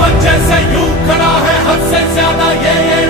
बच्चे से यूं खड़ा है हद से ज्यादा ये